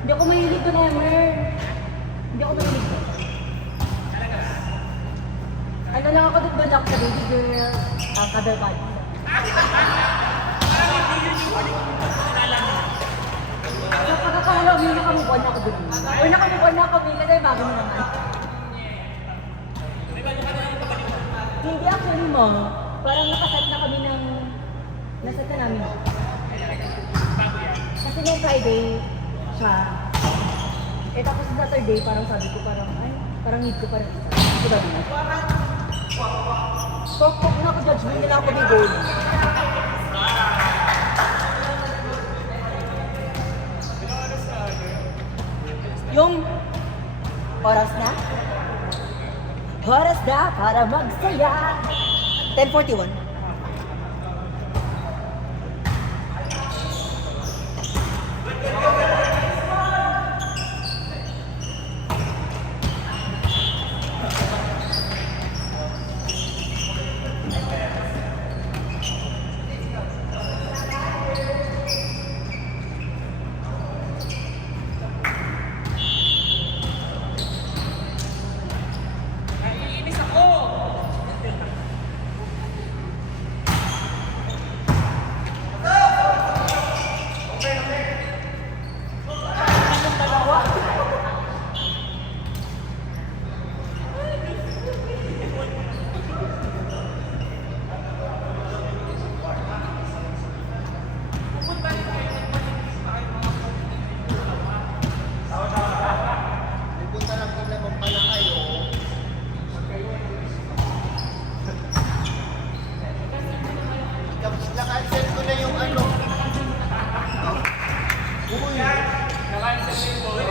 Hindi ako mahilig doon, Emer. Hindi ako mahilig doon. Ano lang ako doon balak sa baby girl, cover body. Sa pagkakalaw, may nakamove on ako doon. Or nakamove on na ako, kasi bago mo naman. Hindi actually mo, parang nakaset na kami ng... Naset na namin. Kasi nung Friday, siya. Eh tapos sa Saturday, parang sabi ko parang, ay, parang need ko parang isa. Ito ba naman? Pok na ako, judgment nila ako may goal. Yung oras na? Oras na para magsaya. 10:41. Nakancel ko na yung ano. Uy! Nakancel ko yung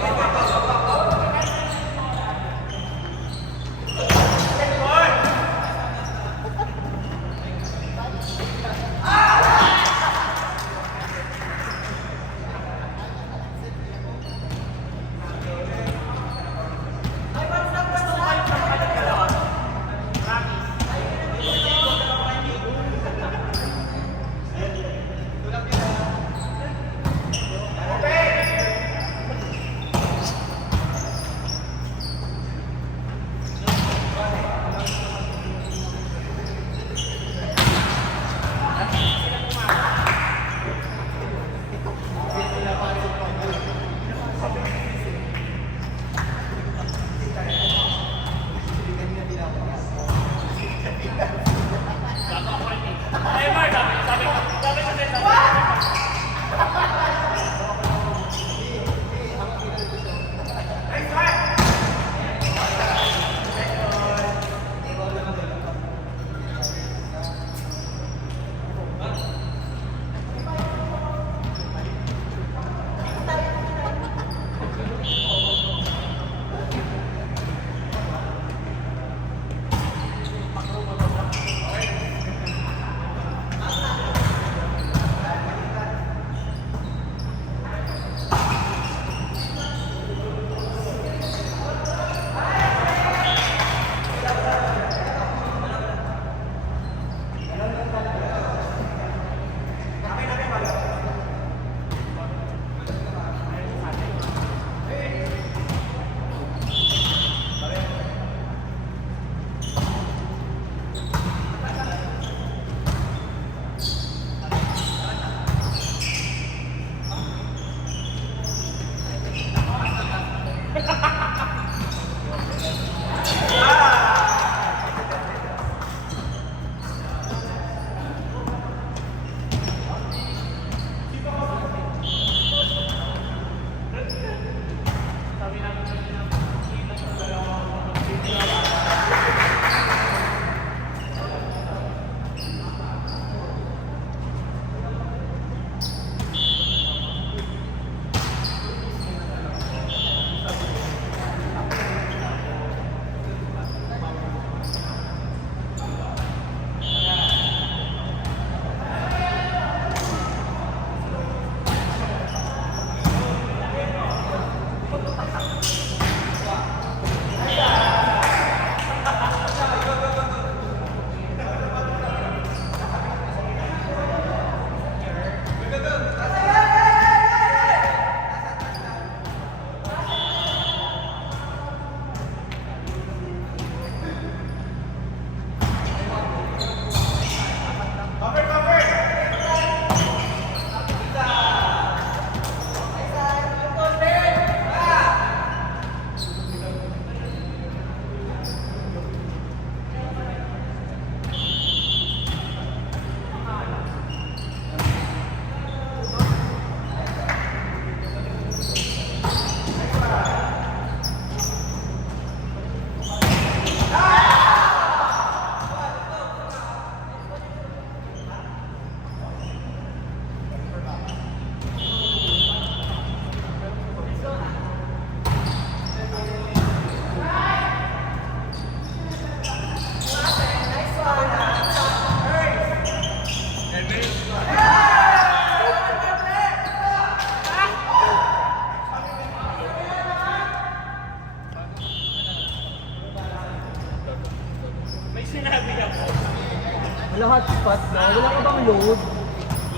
hotspot ba? Wala ka bang load?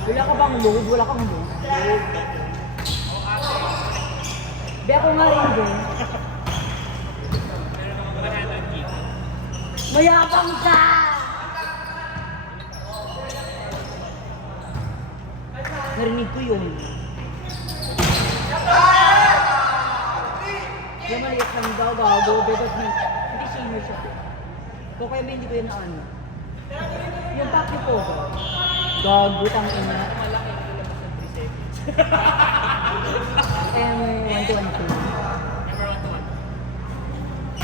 Wala ka bang load? Wala kang load? Be, ako nga rin din. Mayabang ka! Narinig ko yun. Kaya maliit lang daw, gago. Because hindi senior siya. Kung kaya ba hindi ko yun na ano. Yung papi po ko. Gago, tangin na. One to one two.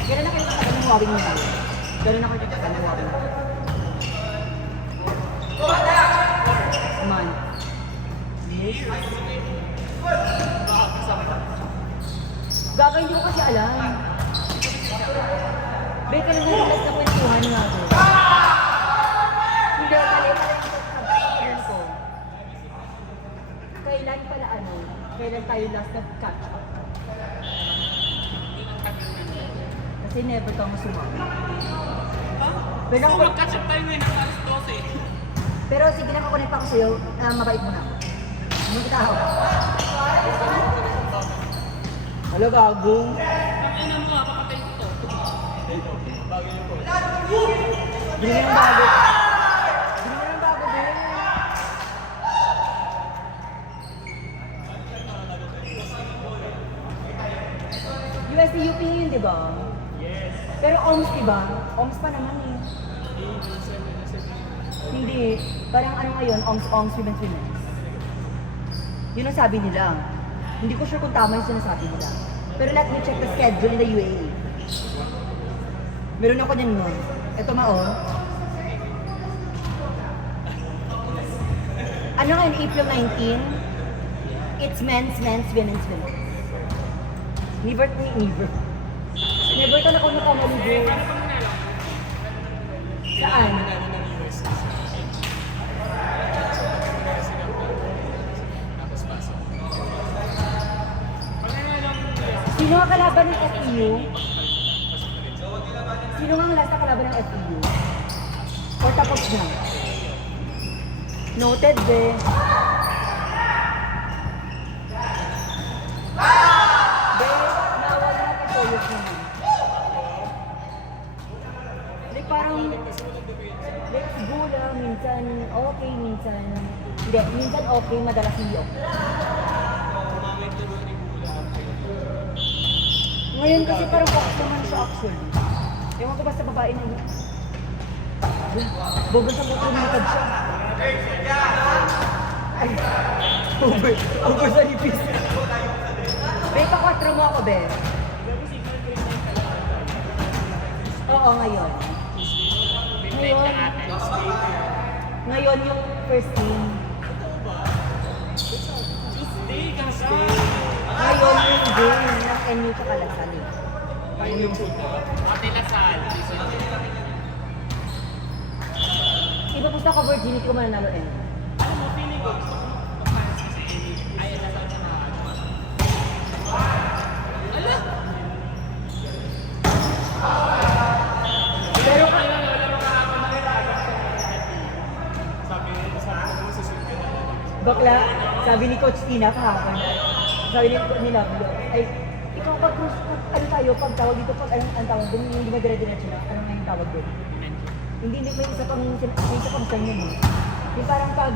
Gano'n na kayo sa ng wawing nila. Gano'n na kayo sa ng wawing nila. Man. Gaga, hindi ko kasi alam. Beka lang yung last na kwentuhan nga ako. Hindi, mali ko. Kailan pala ano? Kailan tayo last nag-catch up? Kasi never kang sumama. Pero So, mag-catch up tayo ngayon ng alas 12. Pero sige, nakakonect pa ako sa'yo. Mabait mo na ako. Hindi kita ako. Hello, gago. Ang ina mo nga, pakatay ko to. Bagay yung phone. Bili mo ng bago. Bili mo ng bago, be. USD-UP yun, di ba? Yes. Pero OMS, di ba? OMS pa naman eh. Hindi. Parang ano ngayon, OMS, women's. Yun ang sabi nila. Hindi ko sure kung tama yung sinasabi nila. Pero let me check the schedule in the UAE. Meron ako niyan nun. Ito mao. Ano ngayon, April 19? It's men's, women's. Never ka na kung nakamaligo. Saan? Sino ang kalaban ng FEU? Sino ang last na kalaban ng FEU? Or tapos na? Noted, be. Be, nawala na pag-toyos naman. Like parang, let's go lang. Minsan okay, minsan... Hindi, minsan okay, madalas hindi okay. Ngayon kasi parang focus naman siya actually. Ewan ko basta babae na yun. Bogol sa mukha nilipad siya. Ay, over sa lipis. Be, pa-4 mo ako, be. Oo, ngayon. Ngayon yung first team. Ngayon yung game ng NU sa Kalasan. Ayun yung food ko. Pati Lasal. Iba po sa ka virginity ko mananalo NU. Ano mo, feeling ko, gusto ko mag-fans kasi ayun na sa na. Ala! Pero Wala mo kahapon na rin. Sabi ko susunod ka na. bakla, sabi ni Coach Tina kahapon, sabi ni Lovely, ay, ikaw pag ano tayo, pag tawag dito, pag ang tawag doon, hindi na dire-diretso na, ano nga yung tawag doon? Hindi, may isa pang sign yun eh. Yung parang pag,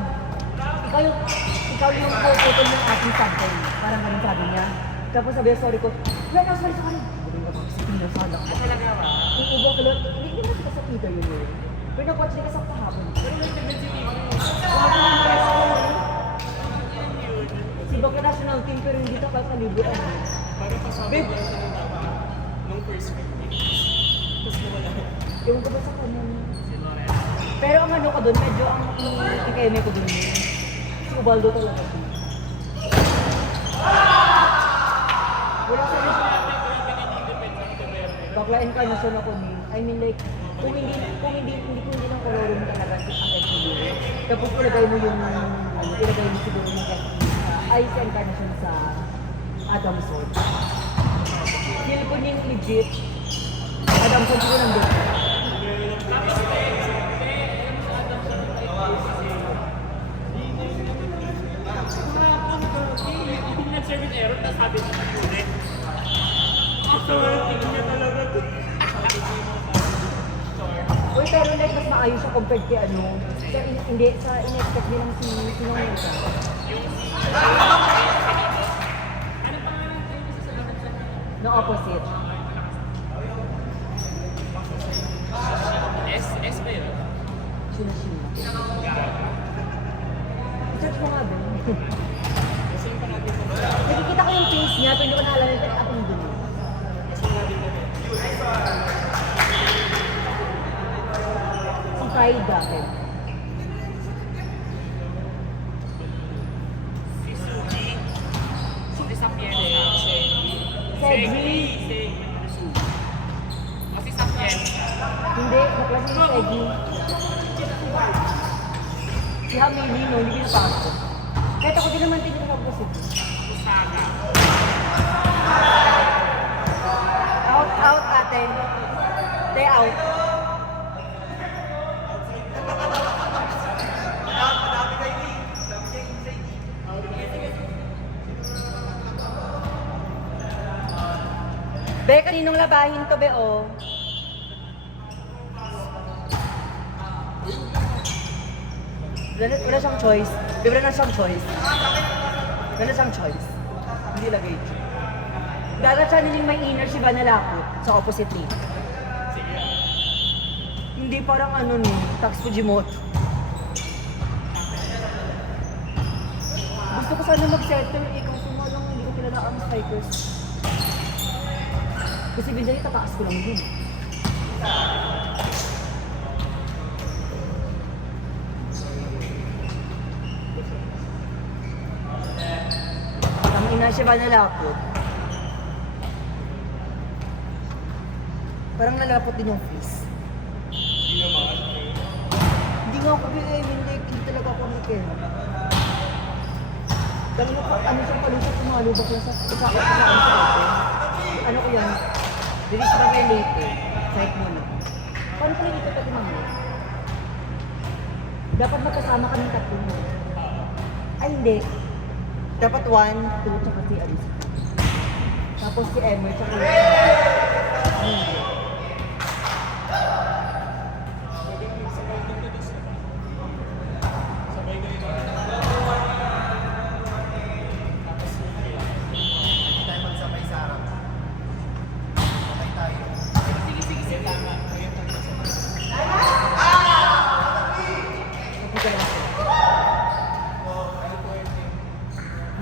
ikaw yung puputol ng ating subject, parang ganun sabi niya. Tapos sabi niya, sorry ko, sorry. Sabi nga ba, si Tina, sana ka. Talaga ba? Yung ubo ko lang, hindi na kita sa Twitter yun eh. Pero na-watch din ka sa kahapon. Pero nagdagan si Timo. Si Baka National Team pero hindi ito kakalibutan. Para pasabi ko siya nung first week. Tapos nawala. Ewan ko ba sa kanya? Si Loren. Pero ang ano ko doon, medyo ang ikayame ko doon. Si Ubaldo talaga. Wala sa rin. Bakla incarnation ako ni. I mean like, kung hindi lang koloro mo talaga si FEU. Tapos ilagay mo yung, ilagay mo siguro yung ay sa incarnation sa Adam's Sword. Feel ko yung legit Adam's Sword ko nandun. Sir Minero, nasabi niya na ulit. Gusto mo yung tingin niya talaga. Uy, pero like, mas maayos siya compared kay ano. Hindi, sa in-expect din ng sinong yun siya. Yung si... Ano pangalan tayo sa salamat siya? No opposite. S ba yun? Sina. Search mo nga ba? Kasi yung pangalan ko. Nakikita ko yung face niya, pero hindi ko naalala pero ako yung dun. Kasi nga din natin. Si Faida. Si Suji. Si Sapienza. Cedric. O si Sapienza. Hindi, bakla si Peggy. Si Hamelino, hindi ko pasok. Kahit ako din naman tingin ako kasi. Usaga. Out, ate. Stay out. Be, kaninong labahin to, be, oh? Wala siyang choice. Di ba na siyang choice? Wala siyang choice. Hindi lagay siya. Dagat siya niling may inner si Vanalaco sa opposite lane. Hindi parang ano no, Tax Fujimoto. Gusto ko sana mag-settle eh, kaso nga lang hindi ko kilala ang strikers. Kasi binili tataas ko lang din. Ang ina siya ba nalapot? Parang nalapot din yung face. Hindi naman. Hindi nga ako hindi talaga ako nikin. Dami mo pa, ano siya palusot, tumalubak lang sa ano ko yan? Diris ba kayo late eh? Site mo na. Paano ko nilito pati mami? Dapat magkasama kami tatlo mo. Ay hindi. Dapat 1, 2, tsaka si Alice. Tapos si Emmer, tsaka yung... Hindi. Sabay kayo na. Hindi tayo magsabay sa harap. Sabay tayo. Sige, tama. Ayun, tama. Hindi ka lang siya.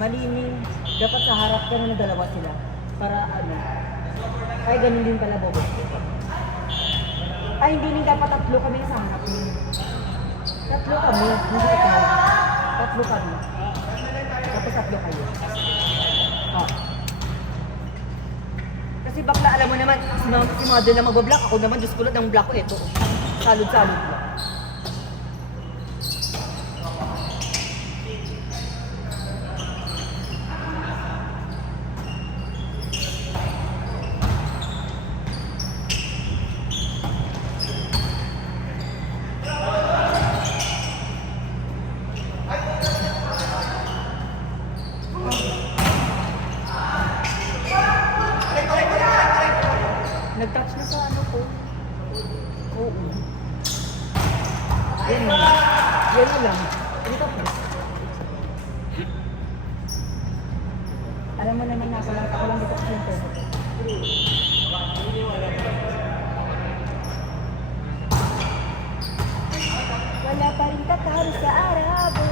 Malining. Dapat sa harap ka na dalawa sila. Para ano. Ay, ganun din pala bobo. Ay, hindi rin dapat tatlo kami sa harap niyo. Tatlo kami. Hindi ikaw. Tatlo kami. Tapos tatlo kayo. Oh. Kasi bakla, alam mo naman, si Mother na magbablock. Ako naman, Diyos ko lang, ang block ko, ito. Salud-salud lang. Nag-touch na sa ano ko. Oo. Yan na. Yan na lang. Dito po. Alam mo naman na ako lang dito kasi yung pwede. Wala pa rin tataro sa Arabo.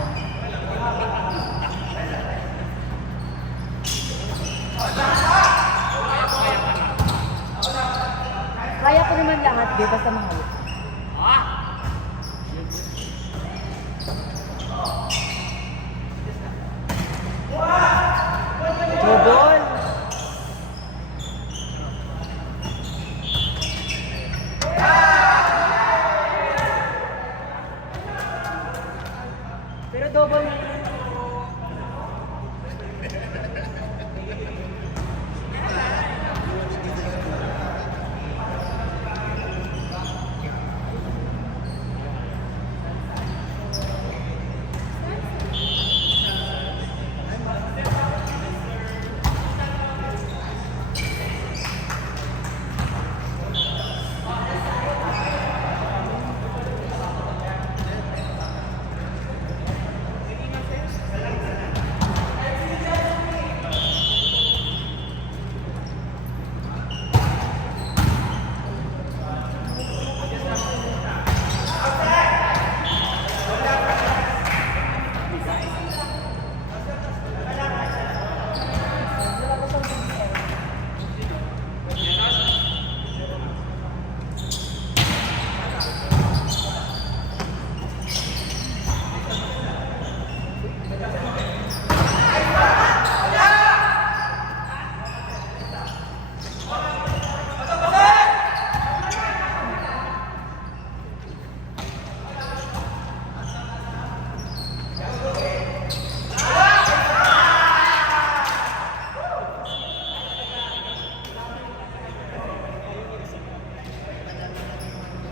Kaya ko naman lahat, di basta mahal. Oh boy!